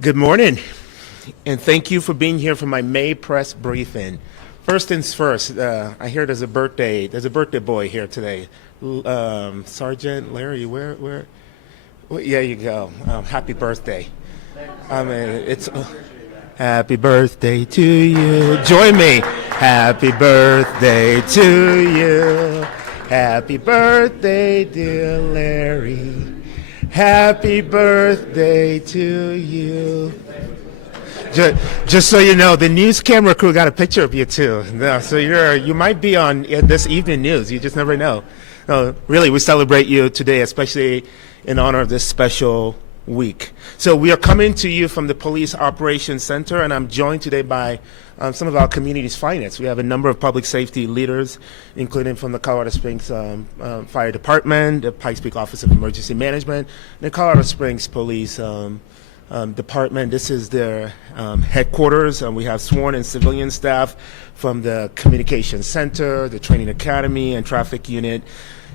Good morning, and thank you for being here for my May press briefing. First things first, I hear there's a birthday boy here today. Sergeant Larry, where? Well, yeah, you go. Happy birthday. I mean, it's happy birthday to you. Join me. Happy birthday to you. Happy birthday, dear Larry. Happy birthday to you. Just so you know, the news camera crew got a picture of you too. So you might be on this evening news. You just never know. Really, we celebrate you today, especially in honor of this special week. So we are coming to you from the Police Operations Center, and I'm joined today by some of our community's finest. We have a number of public safety leaders, including from the Colorado Springs Fire Department, the Pikes Peak Office of Emergency Management, and the Colorado Springs Police Department. This is their headquarters. We have sworn and civilian staff from the Communications Center, the Training Academy, and Traffic Unit.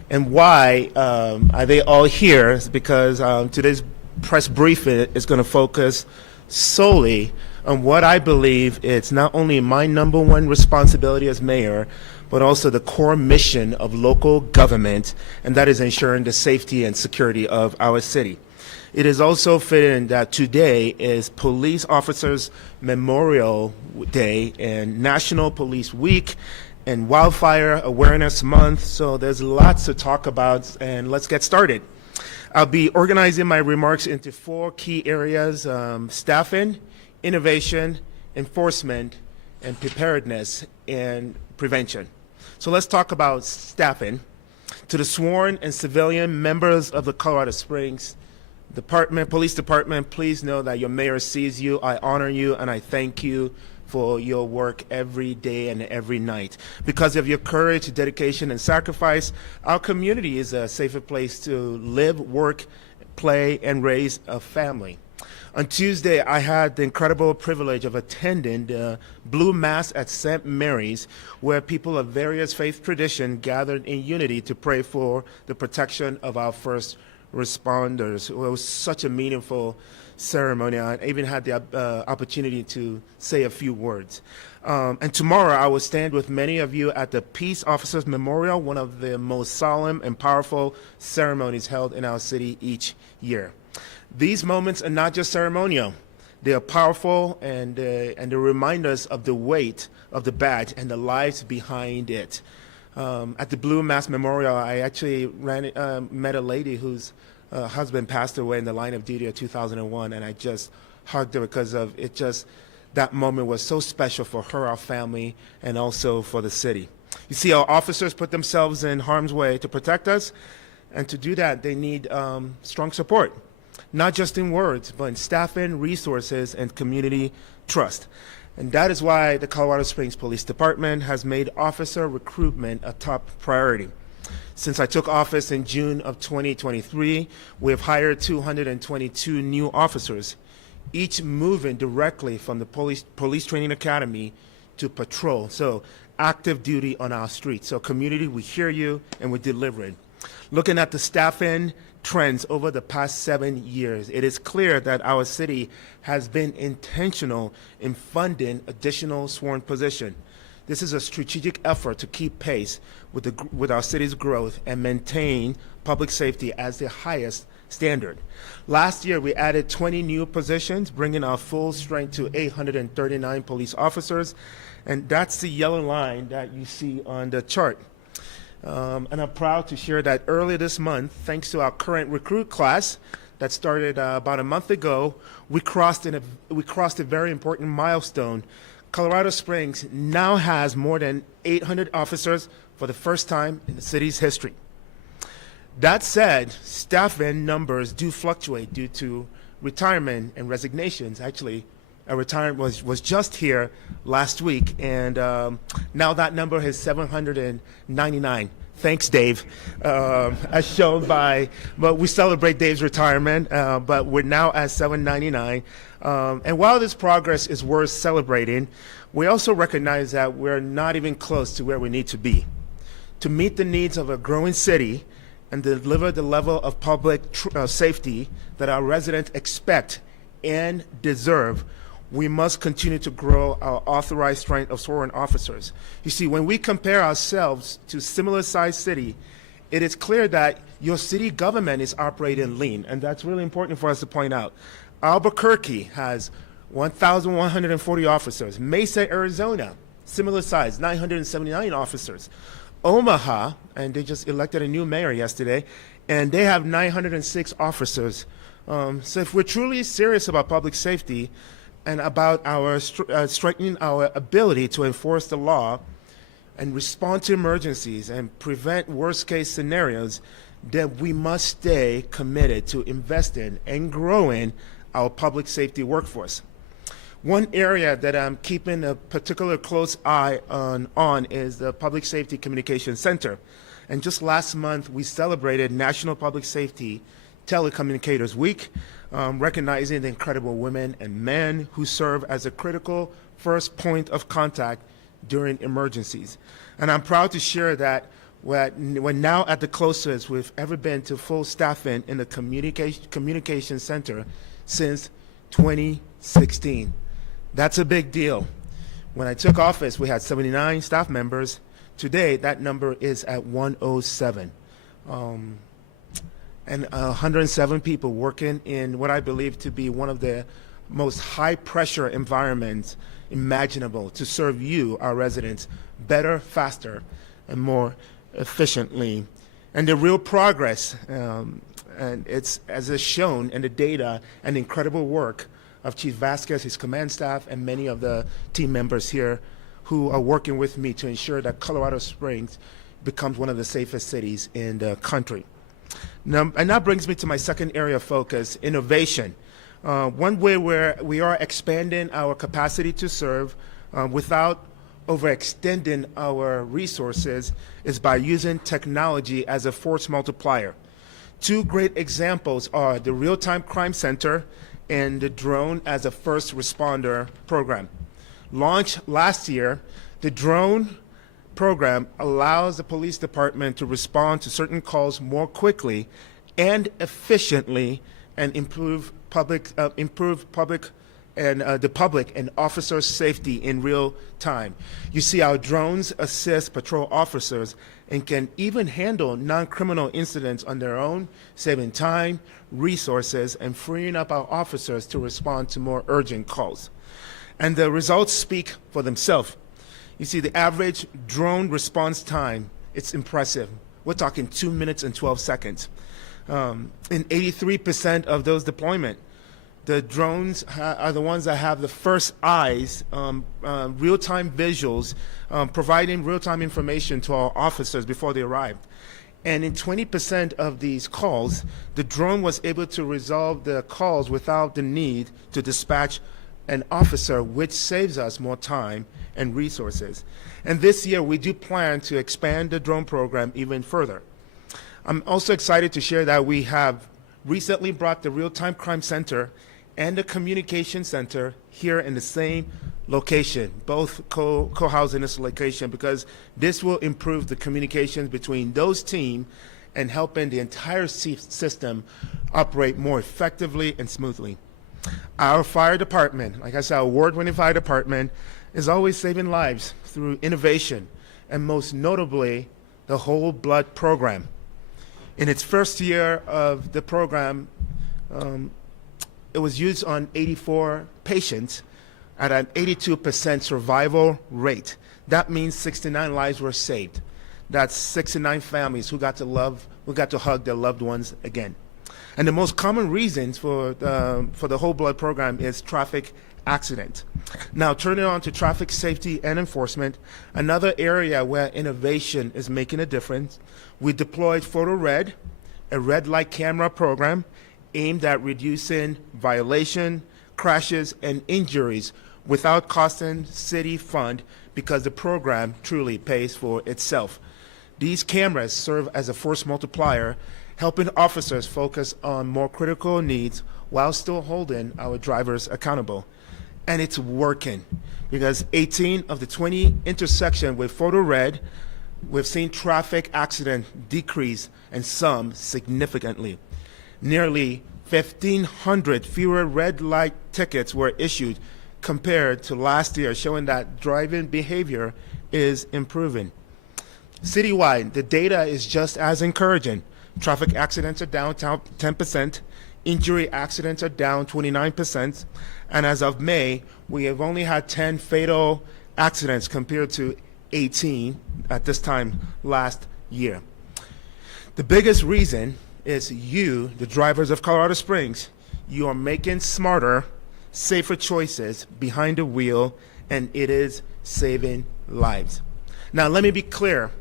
And why are they all here? Is because today's press briefing is going to focus solely on what I believe is not only my number one responsibility as mayor, but also the core mission of local government, and that is ensuring the safety and security of our city. It is also fitting that today is Police Officers Memorial Day and National Police Week and Wildfire Awareness Month, so there's lots to talk about, and let's get started. I'll be organizing my remarks into four key areas: staffing, innovation, enforcement, and preparedness and prevention. So let's talk about staffing. To the sworn and civilian members of the Colorado Springs Police Department, please know that your mayor sees you. I honor you, and I thank you for your work every day and every night. Because of your courage, dedication, and sacrifice, our community is a safer place to live, work, play, and raise a family. On Tuesday, I had the incredible privilege of attending the Blue Mass at St. Mary's, where people of various faith traditions gathered in unity to pray for the protection of our first responders. It was such a meaningful ceremony. I even had the opportunity to say a few words. And tomorrow I will stand with many of you at the Peace Officers Memorial, one of the most solemn and powerful ceremonies held in our city each year. These moments are not just ceremonial. They are powerful, and they remind us of the weight of the badge and the lives behind it. At the Blue Mass Memorial, I actually met a lady whose husband passed away in the line of duty of 2001, and I just hugged her because of it. Just that moment was so special for her, our family, and also for the city. You see, our officers put themselves in harm's way to protect us, and to do that, they need strong support, not just in words, but in staffing, resources, and community trust. And that is why the Colorado Springs Police Department has made officer recruitment a top priority. Since I took office in June of 2023, we have hired 222 new officers, each moving directly from the Police Training Academy to patrol. So active duty on our streets. So community, we hear you and we're delivering. Looking at the staffing trends over the past 7 years, it is clear that our city has been intentional in funding additional sworn positions. This is a strategic effort to keep pace with our city's growth and maintain public safety as the highest standard. Last year, we added 20 new positions, bringing our full strength to 839 police officers, and that's the yellow line that you see on the chart. And I'm proud to share that earlier this month, thanks to our current recruit class that started about a month ago, we crossed a very important milestone. Colorado Springs now has more than 800 officers for the first time in the city's history. That said, staffing numbers do fluctuate due to retirement and resignations. Actually, a retirement was just here last week, and now that number is 799. Thanks, Dave. As shown by, well, we celebrate Dave's retirement, but we're now at 799. And while this progress is worth celebrating, we also recognize that we're not even close to where we need to be. To meet the needs of a growing city and deliver the level of public safety that our residents expect, and deserve, we must continue to grow our authorized strength of sworn officers. You see, when we compare ourselves to similar-sized city, it is clear that your city government is operating lean, and that's really important for us to point out. Albuquerque has 1,140 officers. Mesa, Arizona, similar size, 979 officers. Omaha, and they just elected a new mayor yesterday, and they have 906 officers. So if we're truly serious about public safety and about our strengthening our ability to enforce the law and respond to emergencies and prevent worst-case scenarios, then we must stay committed to investing and growing our public safety workforce. One area that I'm keeping a particular close eye on is the Public Safety Communication Center. And just last month, we celebrated National Public Safety Telecommunicators Week, recognizing the incredible women and men who serve as a critical first point of contact during emergencies. And I'm proud to share that we're now at the closest we've ever been to full staffing in the communication center since 2016. That's a big deal. When I took office, we had 79 staff members. Today, that number is at 107. And 107 people working in what I believe to be one of the most high-pressure environments imaginable to serve you, our residents, better, faster, and more efficiently. And the real progress, and it's as is shown in the data and incredible work of Chief Vasquez, his command staff, and many of the team members here who are working with me to ensure that Colorado Springs becomes one of the safest cities in the country. Now, and that brings me to my second area of focus, innovation. One way where we are expanding our capacity to serve without overextending our resources is by using technology as a force multiplier. Two great examples are the Real-Time Crime Center and the Drone as a First Responder program. Launched last year, the Drone program allows the police department to respond to certain calls more quickly and efficiently and improve public and the public and officer safety in real time. You see, our drones assist patrol officers and can even handle non-criminal incidents on their own, saving time, resources, and freeing up our officers to respond to more urgent calls. And the results speak for themselves. You see, the average drone response time, it's impressive. We're talking 2 minutes and 12 seconds. In 83% of those deployments, the drones are the ones that have the first eyes, real-time visuals, providing real-time information to our officers before they arrived. And in 20% of these calls, the drone was able to resolve the calls without the need to dispatch an officer, which saves us more time and resources. And this year, we do plan to expand the drone program even further. I'm also excited to share that we have recently brought the Real-Time Crime Center and the Communication Center here in the same location, both co-housed in this location, because this will improve the communications between those teams and helping the entire system operate more effectively and smoothly. Our fire department, like I said, our award-winning fire department, is always saving lives through innovation, and most notably, the Whole Blood program. In its first year of the program, it was used on 84 patients at an 82% survival rate. That means 69 lives were saved. That's 69 families who got to hug their loved ones again. And the most common reasons for the Whole Blood program is traffic accident. Now, turning on to traffic safety and enforcement, another area where innovation is making a difference, we deployed Photo Red, a red light camera program aimed at reducing violation, crashes, and injuries without costing city fund, because the program truly pays for itself. These cameras serve as a force multiplier, helping officers focus on more critical needs while still holding our drivers accountable. And it's working, because 18 of the 20 intersections with Photo Red, we've seen traffic accident decrease, and some significantly. Nearly 1,500 fewer red light tickets were issued compared to last year, showing that driving behavior is improving. Citywide, the data is just as encouraging. Traffic accidents are down 10%, injury accidents are down 29%, and as of May, we have only had 10 fatal accidents compared to 18 at this time last year. The biggest reason is you, the drivers of Colorado Springs. You are making smarter, safer choices behind the wheel, and it is saving lives. Now, let me be clear.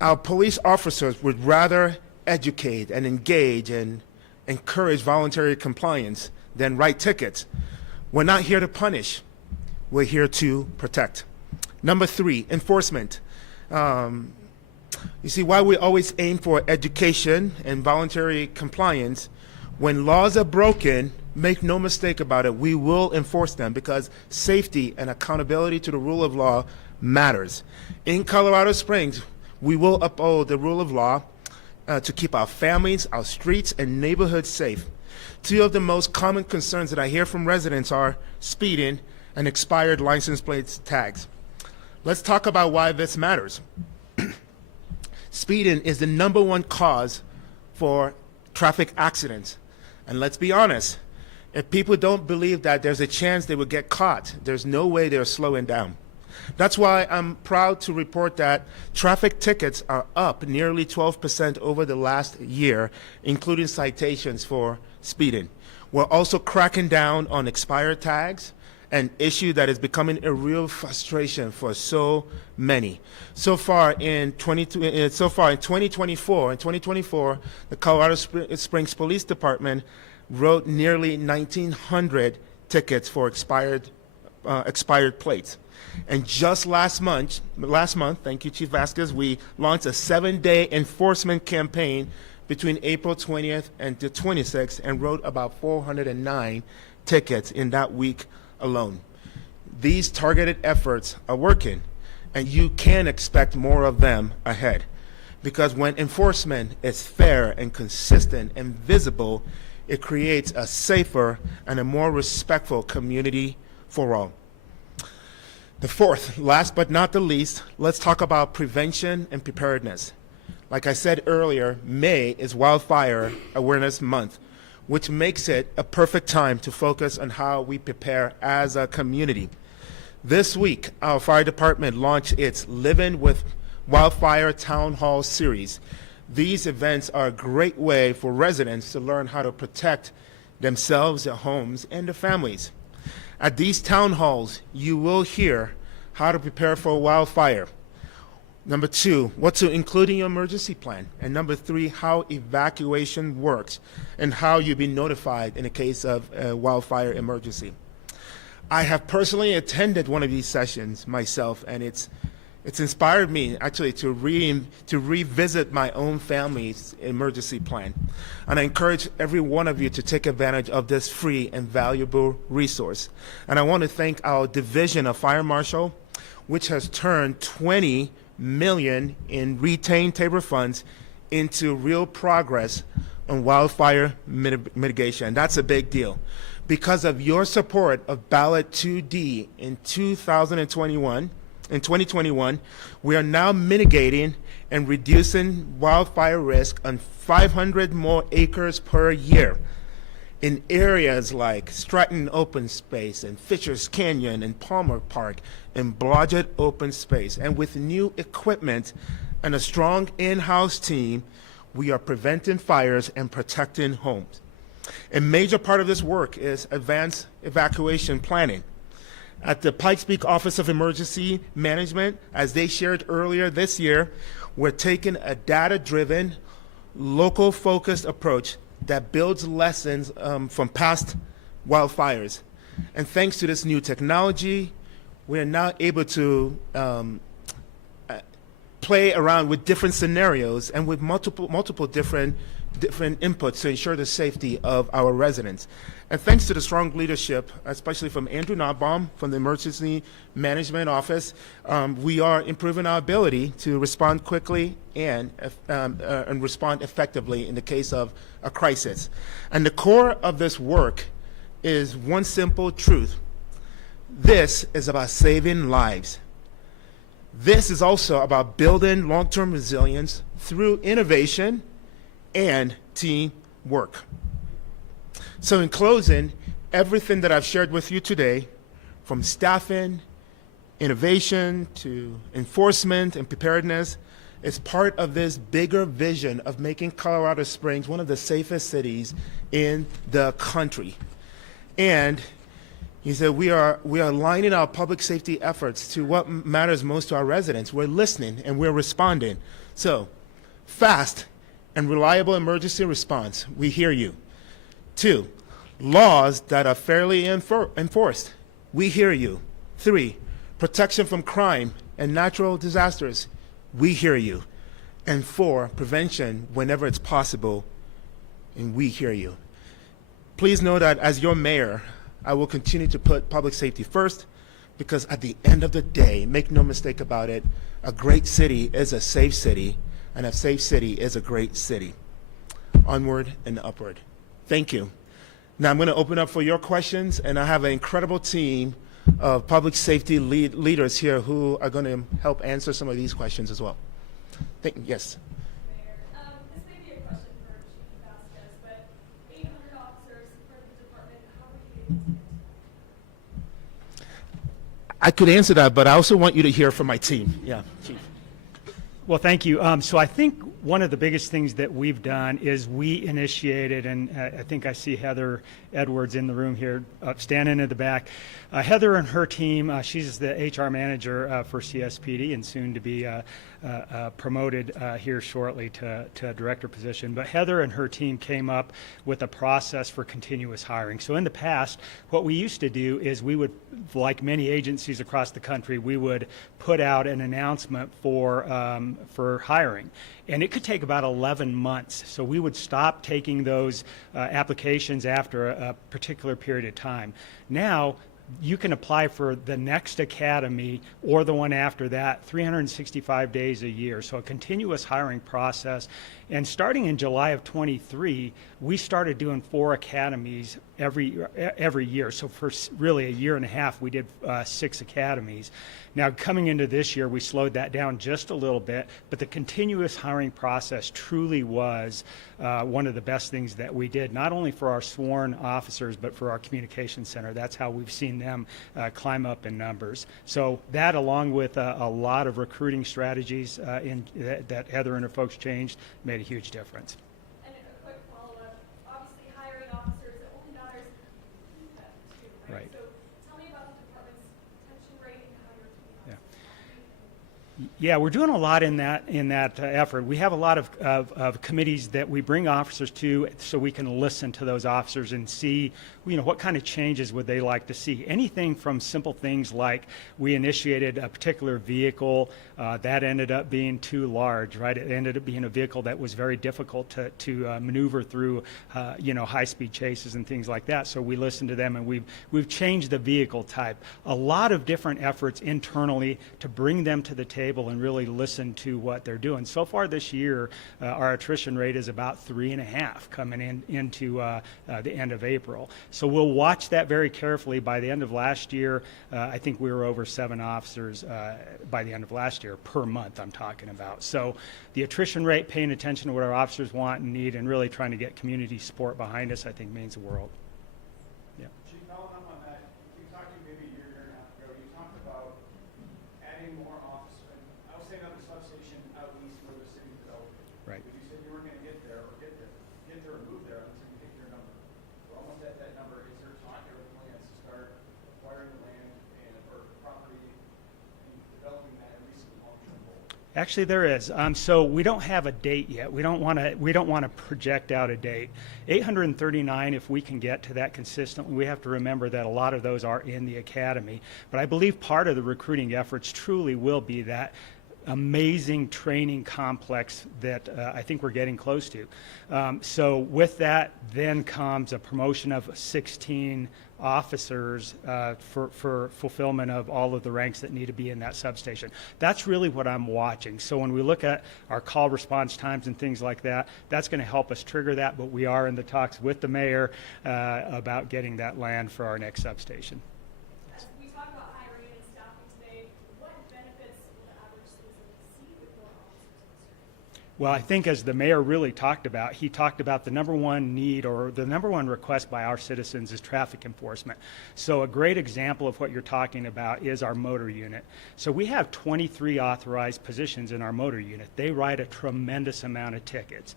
Our police officers would rather educate and engage and encourage voluntary compliance than write tickets. We're not here to punish. We're here to protect. Number 3, enforcement. You see, while we always aim for education and voluntary compliance, when laws are broken, make no mistake about it, we will enforce them because safety and accountability to the rule of law matters. In Colorado Springs, we will uphold the rule of law to keep our families, our streets, and neighborhoods safe. 2 of the most common concerns that I hear from residents are speeding and expired license plate tags. Let's talk about why this matters. Speeding is the #1 cause for traffic accidents. And let's be honest, if people don't believe that there's a chance they will get caught, there's no way they're slowing down. That's why I'm proud to report that traffic tickets are up nearly 12% over the last year, including citations for speeding. We're also cracking down on expired tags, an issue that is becoming a real frustration for so many. So far in 2024, the Colorado Springs Police Department wrote nearly 1,900 tickets for expired plates. And just last month, thank you, Chief Vasquez, we launched a 7-day enforcement campaign between April 20th and the 26th and wrote about 409 tickets in that week alone. These targeted efforts are working, and you can expect more of them ahead. Because when enforcement is fair and consistent and visible, it creates a safer and a more respectful community for all. The 4th, last but not the least, let's talk about prevention and preparedness. Like I said earlier, May is Wildfire Awareness Month, which makes it a perfect time to focus on how we prepare as a community. This week, our fire department launched its Living with Wildfire Town Hall series. These events are a great way for residents to learn how to protect themselves, their homes, and their families. At these town halls, you will hear how to prepare for a wildfire. Number 2, what to include in your emergency plan. And number 3, how evacuation works and how you'll be notified in a case of a wildfire emergency. I have personally attended one of these sessions myself, and it's inspired me actually to revisit my own family's emergency plan. And I encourage every one of you to take advantage of this free and valuable resource. And I want to thank our Division of Fire Marshal, which has turned $20 million in retained TABOR funds into real progress on wildfire mitigation. That's a big deal. Because of your support of Ballot 2D in 2021, we are now mitigating and reducing wildfire risk on 500 more acres per year in areas like Stratton Open Space and Fisher's Canyon and Palmer Park and Blodgett Open Space. And with new equipment and a strong in-house team, we are preventing fires and protecting homes. A major part of this work is advanced evacuation planning. At the Pikes Peak Office of Emergency Management, as they shared earlier this year, we're taking a data-driven, local-focused approach that builds lessons from past wildfires. And thanks to this new technology, we are now able to play around with different scenarios and with multiple different inputs to ensure the safety of our residents. And thanks to the strong leadership, especially from Andrew Knobbaum from the Emergency Management Office, we are improving our ability to respond quickly and respond effectively in the case of a crisis. And the core of this work is one simple truth. This is about saving lives. This is also about building long-term resilience through innovation and teamwork. So in closing, everything that I've shared with you today, from staffing, innovation, to enforcement and preparedness, is part of this bigger vision of making Colorado Springs one of the safest cities in the country. And he said, we are aligning our public safety efforts to what matters most to our residents. We're listening and we're responding. So, fast and reliable emergency response, we hear you. 2, laws that are fairly enforced, we hear you. 3, protection from crime and natural disasters, we hear you. And 4, prevention whenever it's possible, and we hear you. Please know that as your mayor, I will continue to put public safety first, because at the end of the day, make no mistake about it, a great city is a safe city, and a safe city is a great city. Onward and upward. Thank you. Now I'm going to open up for your questions, and I have an incredible team of public safety leaders here who are going to help answer some of these questions as well. Yes. Mayor, this may be a question for Chief Vasquez, but 800 officers for the department, how are you able to get to that? I could answer that, but I also want you to hear from my team. Yeah, Chief. Well, thank you. So I think one of the biggest things that we've done is we initiated, and I think I see Heather Edwards in the room here, standing in the back. Heather and her team, she's the HR manager for CSPD and soon to be promoted here shortly to a director position. But Heather and her team came up with a process for continuous hiring. So in the past, what we used to do is we would, like many agencies across the country, we would put out an announcement for hiring. And it could take about 11 months. So we would stop taking those applications after a particular period of time. Now, you can apply for the next academy or the one after that 365 days a year. So a continuous hiring process. And starting in July of 23, we started doing 4 academies every year. So for really a year and a half, we did 6 academies. Now coming into this year, we slowed that down just a little bit, but the continuous hiring process truly was one of the best things that we did, not only for our sworn officers, but for our communications center. That's how we've seen them climb up in numbers. So that, along with a lot of recruiting strategies that Heather and her folks changed, made a huge difference. And a quick follow-up, obviously hiring officers, it only matters too, right? Right. So tell me about the department's retention rate and how you're doing that. Yeah, we're doing a lot in that effort. We have a lot of committees that we bring officers to, so we can listen to those officers and see, what kind of changes would they like to see. Anything from simple things like we initiated a particular vehicle that ended up being too large, right? It ended up being a vehicle that was very difficult to maneuver through, high-speed chases and things like that. So we listened to them, and we've changed the vehicle type. A lot of different efforts internally to bring them to the table and really listen to what they're doing. So far this year, our attrition rate is about 3.5 coming into the end of April. So we'll watch that very carefully. By the end of last year, I think we were over 7 officers by the end of last year per month, I'm talking about. So the attrition rate, paying attention to what our officers want and need, and really trying to get community support behind us, I think means the world. Yeah. Chief, following up on that, you talked to maybe a year and a half ago, you talked about adding more officers. I was saying on the substation out east where the city's developing. Right. But you said you weren't going to get there or get there or move there until you hit your number. We're almost at that number. Is there talk or plans to start acquiring the land or property and developing that at least in the long-term goal? Actually, there is. So we don't have a date yet. We don't want to project out a date. 839, if we can get to that consistently. We have to remember that a lot of those are in the academy. But I believe part of the recruiting efforts truly will be that amazing training complex that I think we're getting close to. So with that then comes a promotion of 16 officers for fulfillment of all of the ranks that need to be in that substation. That's really what I'm watching. So when we look at our call response times and things like that, that's going to help us trigger that, but we are in the talks with the mayor about getting that land for our next substation. As we talk about hiring and staffing today, what benefits will the average citizen see with more officers in the street? Well, I think as the mayor really talked about, he talked about the number one need or the number one request by our citizens is traffic enforcement. So a great example of what you're talking about is our motor unit. So we have 23 authorized positions in our motor unit. They write a tremendous amount of tickets.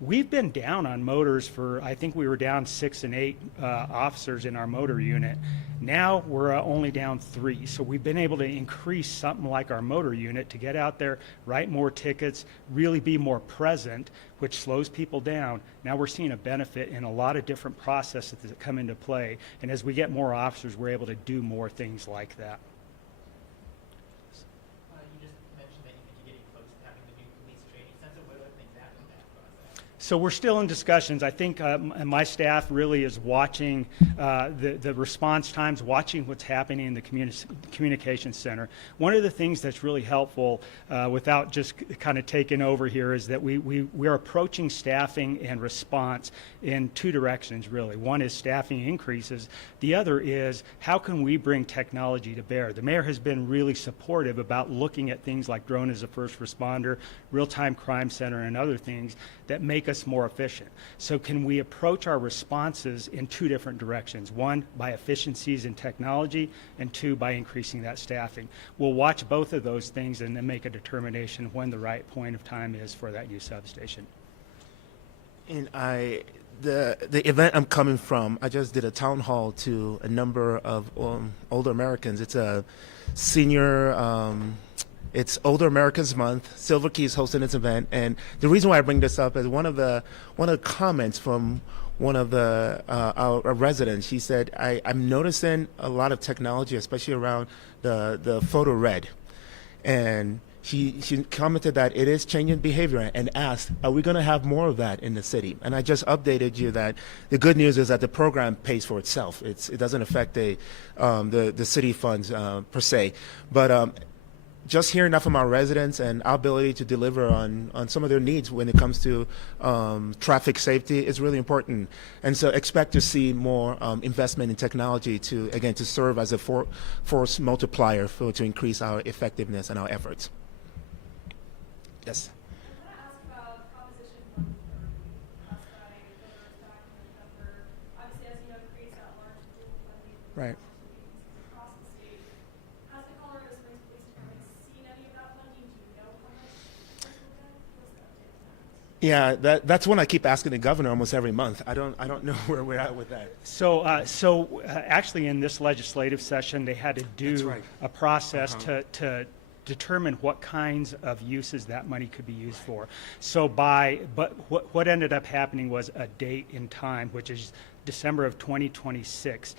We've been down on motors for, I think we were down 6 and 8 officers in our motor unit. Now we're only down 3. So we've been able to increase something like our motor unit to get out there, write more tickets, really be more present, which slows people down. Now we're seeing a benefit in a lot of different processes that come into play. And as we get more officers, we're able to do more things like that. You just mentioned that you think you're getting close to having the new police training center. What are things happening in that process? So we're still in discussions. I think my staff really is watching the response times, watching what's happening in the communications center. One of the things that's really helpful, without just kind of taking over here, is that we're approaching staffing and response in 2 directions, really. One is staffing increases. The other is how can we bring technology to bear? The mayor has been really supportive about looking at things like drone as a first responder, real-time crime center, and other things that make us more efficient. So can we approach our responses in 2 different directions? 1, by efficiencies in technology, and 2, by increasing that staffing. We'll watch both of those things and then make a determination when the right point of time is for that new substation. And the event I'm coming from, I just did a town hall to a number of older Americans. It's a senior, it's Older Americans Month. Silver Key is hosting this event, and the reason why I bring this up is one of the comments from one of the our residents. She said, I'm noticing a lot of technology, especially around the photo red, and she commented that it is changing behavior and asked, are we going to have more of that in the city? And I just updated you that the good news is that the program pays for itself. It doesn't affect the city funds per se, but just hearing that from our residents and our ability to deliver on some of their needs when it comes to traffic safety is really important. And so expect to see more investment in technology to serve as a force multiplier to increase our effectiveness and our efforts. Yes. I want to ask about Proposition 130, passed by voters back in November. Obviously, as you know, it creates that large pool of funding for Right. across the state. Has the Colorado Springs Police Department seen any of that funding? Do you know how much this will get? What's the update on that? Yeah, that's one I keep asking the governor almost every month. I don't know where we're at with that. So actually in this legislative session, they had to That's do right. a process to determine what kinds of uses that money could be used for. So what ended up happening was a date in time, which is December of 2026,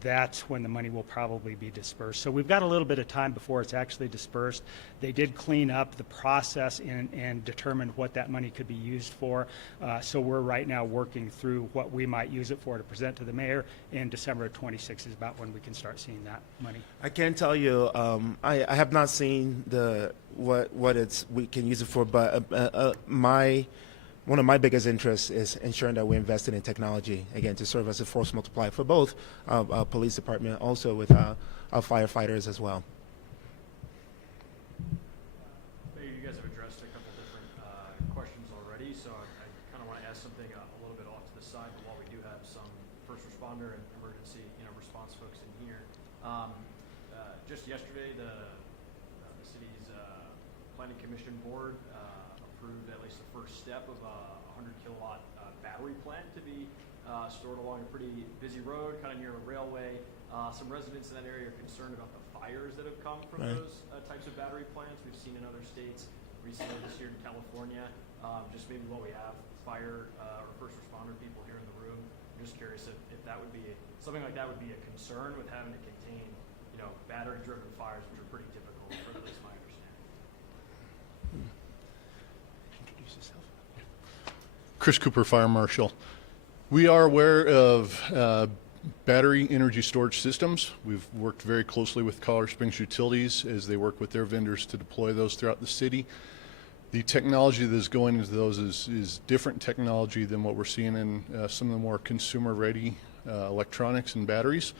that's when the money will probably be dispersed. So we've got a little bit of time before it's actually dispersed. They did clean up the process and determine what that money could be used for. So we're right now working through what we might use it for to present to the mayor. And December of 26 is about when we can start seeing that money. I can tell you, I have not seen what we can use it for, but one of my biggest interests is ensuring that we invested in technology, again, to serve as a force multiplier for both our police department, also with our firefighters as well. You guys have addressed a couple different questions already, so I kind of want to ask something a little bit off to the side, but while we do have some first responder and emergency response folks in here. Just yesterday, the city's planning commission board approved at least the first step of a 100 kilowatt battery plant to be stored along a pretty busy road, kind of near a railway. Some residents in that area are concerned about the fires that have come from Right. those types of battery plants. We've seen in other states, recently this year in California. Just maybe while we have fire or first responder people here in the room, I'm just curious if that would be something like that would be a concern with having to contain battery driven fires, which are pretty typical, for at least my understanding. Chris Cooper, Fire Marshal. We are aware of battery energy storage systems. We've worked very closely with Colorado Springs Utilities as they work with their vendors to deploy those throughout the city. The technology that is going into those is different technology than what we're seeing in some of the more consumer-ready electronics and batteries.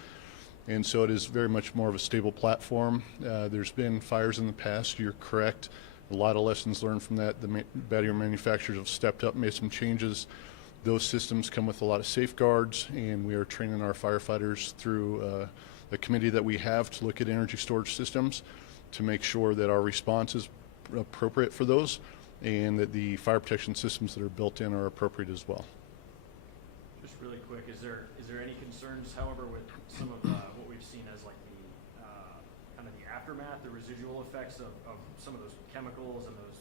And so it is very much more of a stable platform. There's been fires in the past, you're correct. A lot of lessons learned from that. The battery manufacturers have stepped up, made some changes. Those systems come with a lot of safeguards, and we are training our firefighters through a committee that we have to look at energy storage systems to make sure that our response is appropriate for those and that the fire protection systems that are built in are appropriate as well. Just really quick, is there any concerns, however, with some of what we've seen as like the kind of the aftermath, the residual effects of some of those chemicals and those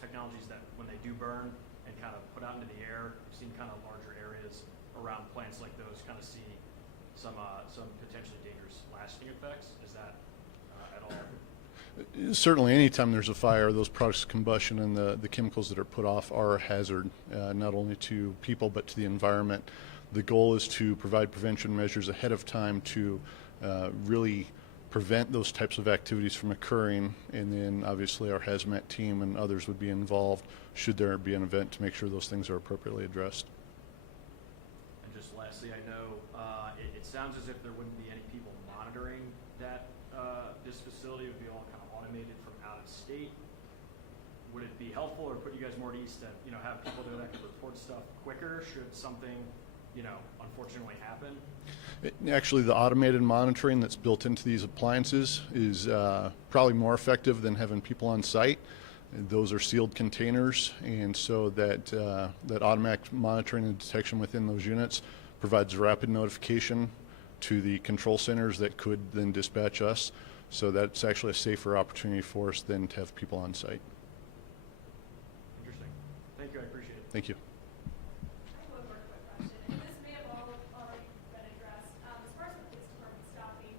technologies that when they do burn and kind of put out into the air, we've seen kind of larger areas around plants like those kind of see some potentially dangerous lasting effects? Is that at all? Certainly, anytime there's a fire, those products of combustion and the chemicals that are put off are a hazard, not only to people but to the environment. The goal is to provide prevention measures ahead of time to really prevent those types of activities from occurring, and then obviously our hazmat team and others would be involved should there be an event to make sure those things are appropriately addressed. And just lastly, I know it sounds as if there wouldn't be any people monitoring that this facility would be all kind of automated from out of state. Would it be helpful or put you guys more at ease to have people there that can report stuff quicker should something unfortunately happen? Actually, the automated monitoring that's built into these appliances is probably more effective than having people on site. Those are sealed containers, and so that automatic monitoring and detection within those units provides rapid notification to the control centers that could then dispatch us. So that's actually a safer opportunity for us than to have people on site. Interesting. Thank you. I appreciate it. Thank you. I have one more quick question, and this may have already been addressed. As far as the police department staffing,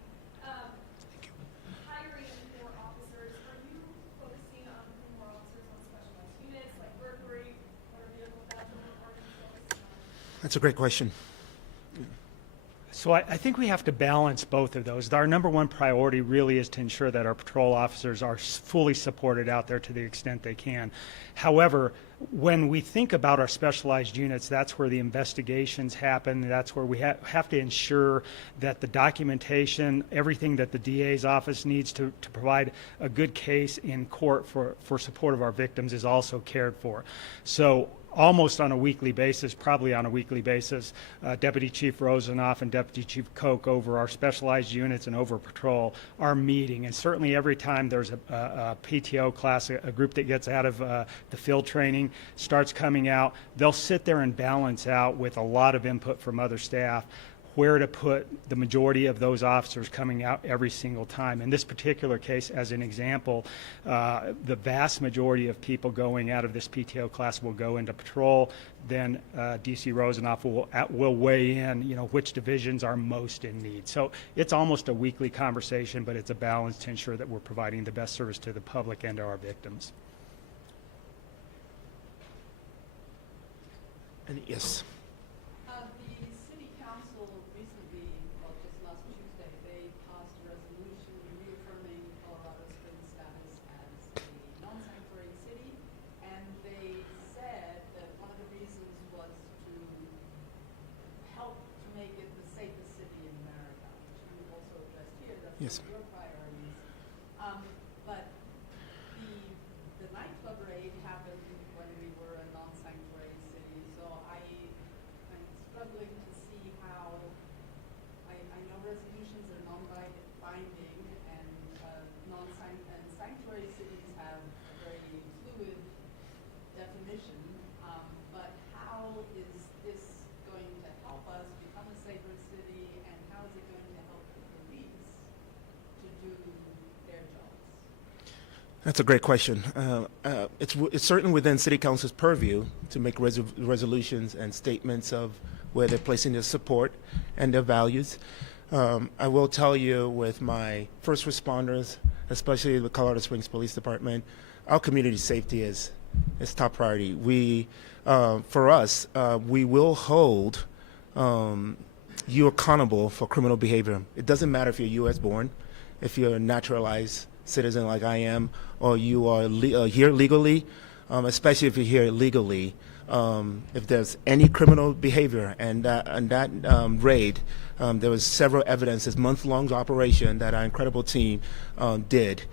hiring more officers, are you focusing on putting more officers on specialized units like burglary, motor vehicle theft, or are you focusing on? That's a great question. So I think we have to balance both of those. Our number one priority really is to ensure that our patrol officers are fully supported out there to the extent they can. However, when we think about our specialized units, that's where the investigations happen. That's where we have to ensure that the documentation, everything that the DA's office needs to provide a good case in court for support of our victims is also cared for. So almost on a weekly basis, probably on a weekly basis, Deputy Chief Rosenoff and Deputy Chief Koch over our specialized units and over patrol are meeting. And certainly every time there's a PTO class, a group that gets out of the field training, starts coming out, they'll sit there and balance out with a lot of input from other staff where to put the majority of those officers coming out every single time. In this particular case, as an example, the vast majority of people going out of this PTO class will go into patrol. Then DC Rosenoff will weigh in, which divisions are most in need. So it's almost a weekly conversation, but it's a balance to ensure that we're providing the best service to the public and to our victims. And yes. The city council recently, well, just last Tuesday, they passed a resolution reaffirming Colorado Springs' status as a non-sanctuary city, and they said that one of the reasons was to help to make it the safest city in America, which you also addressed here. That's Yes. one of your priorities. But the nightclub raid happened when we were a non-sanctuary city, so I'm struggling to see how, I know resolutions are non-binding and sanctuary cities have a very fluid definition, but how is this going to help us become a safer city, and how is it going to help the police to do their jobs? That's a great question. It's certainly within City Council's purview to make resolutions and statements of where they're placing their support and their values. I will tell you, with my first responders, especially the Colorado Springs Police Department, our community safety is It's top priority. For us, we will hold you accountable for criminal behavior. It doesn't matter if you're U.S. born, if you're a naturalized citizen like I am, or you are here legally, especially if you're here legally. If there's any criminal behavior, and that raid, there was several evidences, month-long operation that our incredible team did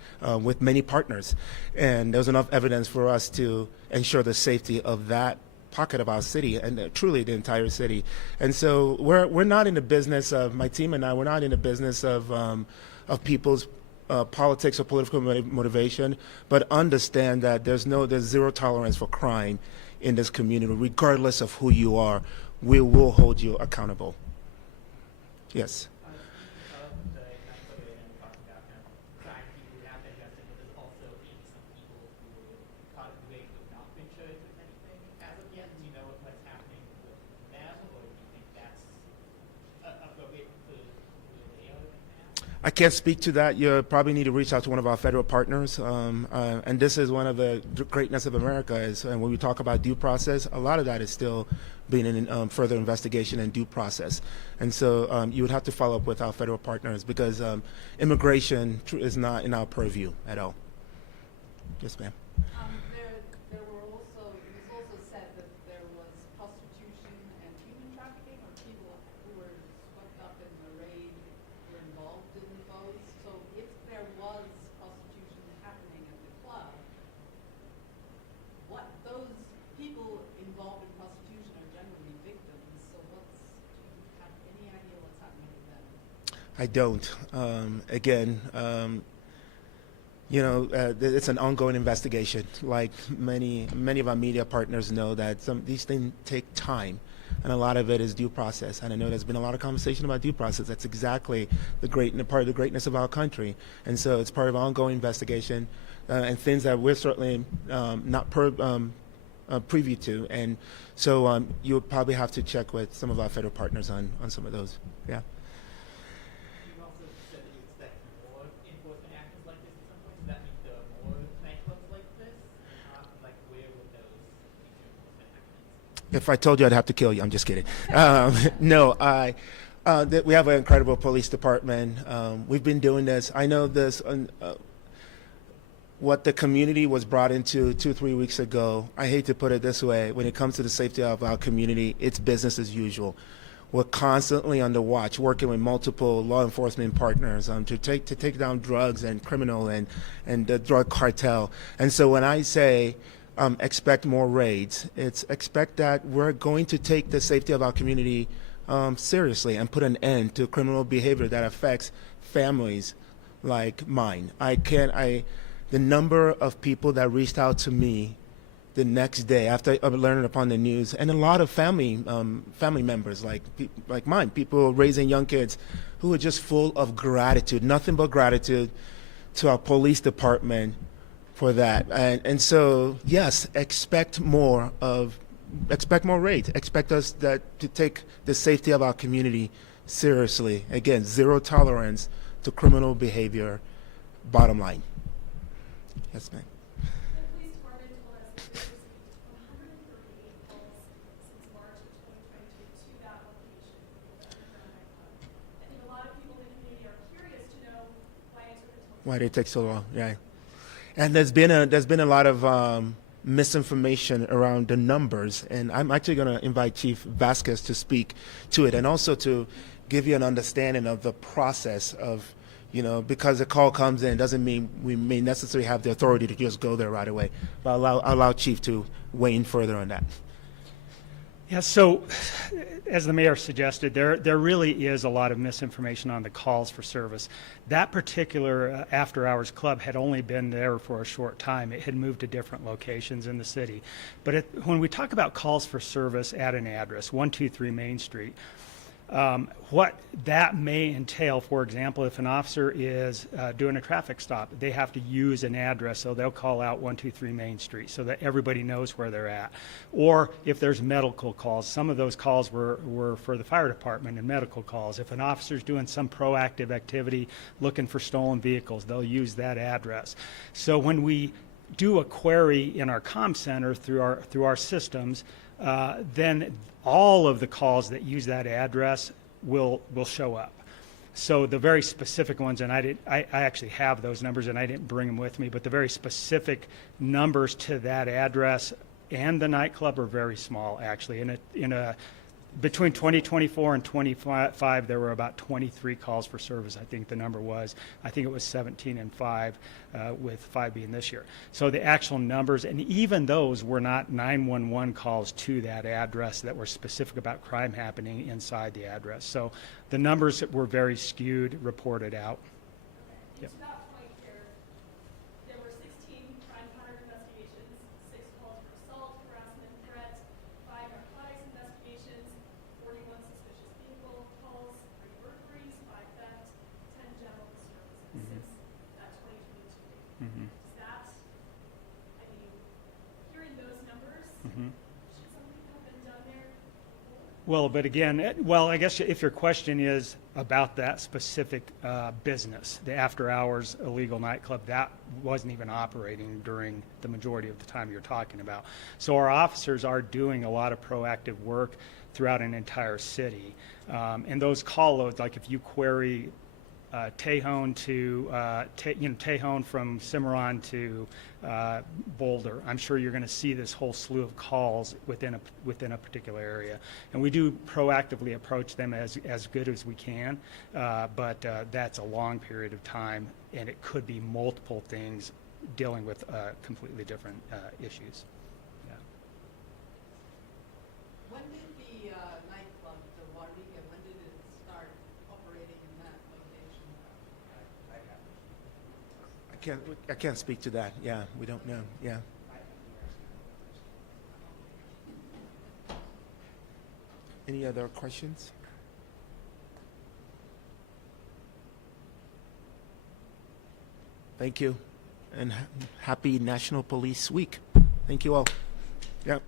with many partners, and there was enough evidence for us to ensure the safety of that pocket of our city and truly the entire city. And so we're not in the business of, my team and I, we're not in the business of people's politics or political motivation, but understand that there's zero tolerance for crime in this community, regardless of who you are. We will hold you accountable. Yes. Speaking of the kind of way and talking about kind of crime people who have been arrested, but there's also maybe some people who were caught in the way who have not been charged with anything as of yet. Do you know what's happening with them, or do you think that's appropriate for where they are right now? I can't speak to that. You probably need to reach out to one of our federal partners. And this is one of the greatness of America is, and when we talk about due process, a lot of that is still being in further investigation and due process. And so you would have to follow up with our federal partners because immigration is not in our purview at all. Yes, ma'am. There were also, it was also said that there was prostitution and human trafficking, or people who were swept up in the raid were involved in those. So if there was prostitution happening at the club, what those people involved in prostitution are generally victims. So do you have any idea what's happening with them? I don't. It's an ongoing investigation. Like many of our media partners know that these things take time, and a lot of it is due process. And I know there's been a lot of conversation about due process. That's exactly part of the greatness of our country. And so it's part of our ongoing investigation and things that we're certainly not privy to. And so you would probably have to check with some of our federal partners on some of those. Yeah. You also said that you expect more enforcement actions like this at some point. Does that mean there are more nightclubs like this? Like, where would those future enforcement actions? If I told you, I'd have to kill you. I'm just kidding. No, we have an incredible police department. We've been doing this. I know this. What the community was brought into 2-3 weeks ago, I hate to put it this way, when it comes to the safety of our community, it's business as usual. We're constantly on the watch, working with multiple law enforcement partners to take down drugs and criminal and the drug cartel. And so when I say expect more raids, it's expect that we're going to take the safety of our community seriously and put an end to criminal behavior that affects families like mine. The number of people that reached out to me the next day after learning upon the news, and a lot of family members like mine, people raising young kids who are just full of gratitude, nothing but gratitude to our police department for that. And so, yes, expect more raids. Expect us to take the safety of our community seriously. Again, zero tolerance to criminal behavior, bottom line. Yes, ma'am. The police department told us that they received 138 calls since March of 2022 to that location. I think a lot of people in the community are curious to know why it took until Why did it take so long? Yeah. And there's been a lot of misinformation around the numbers, and I'm actually going to invite Chief Vasquez to speak to it and also to give you an understanding of the process of, because a call comes in doesn't mean we may necessarily have the authority to just go there right away. But I'll allow Chief to weigh in further on that. Yeah, so as the mayor suggested, there really is a lot of misinformation on the calls for service. That particular after-hours club had only been there for a short time. It had moved to different locations in the city. But when we talk about calls for service at an address, 123 Main Street, what that may entail, for example, if an officer is doing a traffic stop, they have to use an address, so they'll call out 123 Main Street so that everybody knows where they're at. Or if there's medical calls, some of those calls were for the fire department and medical calls. If an officer's doing some proactive activity looking for stolen vehicles, they'll use that address. So when we do a query in our comm center through our systems, then all of the calls that use that address will show up. So the very specific ones, and I actually have those numbers, and I didn't bring them with me, but the very specific numbers to that address and the nightclub are very small, actually. Between 2024 and 25, there were about 23 calls for service, I think the number was. I think it was 17 and 5, with 5 being this year. So the actual numbers, and even those were not 911 calls to that address that were specific about crime happening inside the address. So the numbers were very skewed, reported out. In Yep. 2020, there were 16 crime pattern investigations, 6 calls for assault, harassment, threat, 5 narcotics investigations, 41 suspicious vehicle calls, 3 burglaries, 5 theft, 10 general disturbances since that 2022 date. Mhm. Does that, I mean, hearing those numbers, should something have been done there before? Well, but again, I guess if your question is about that specific business, the after-hours illegal nightclub, that wasn't even operating during the majority of the time you're talking about. So our officers are doing a lot of proactive work throughout an entire city. And those call loads, like if you query Tejon to Tejon from Cimarron to Boulder, I'm sure you're going to see this whole slew of calls within a particular area, and we do proactively approach them as good as we can, but that's a long period of time, and it could be multiple things dealing with completely different issues. Yeah. When did the nightclub, the Warriga, when did it start operating in that location? I can't speak to that. Yeah, we don't know. Yeah. Any other questions? Thank you, and happy National Police Week. Thank you all. Yep.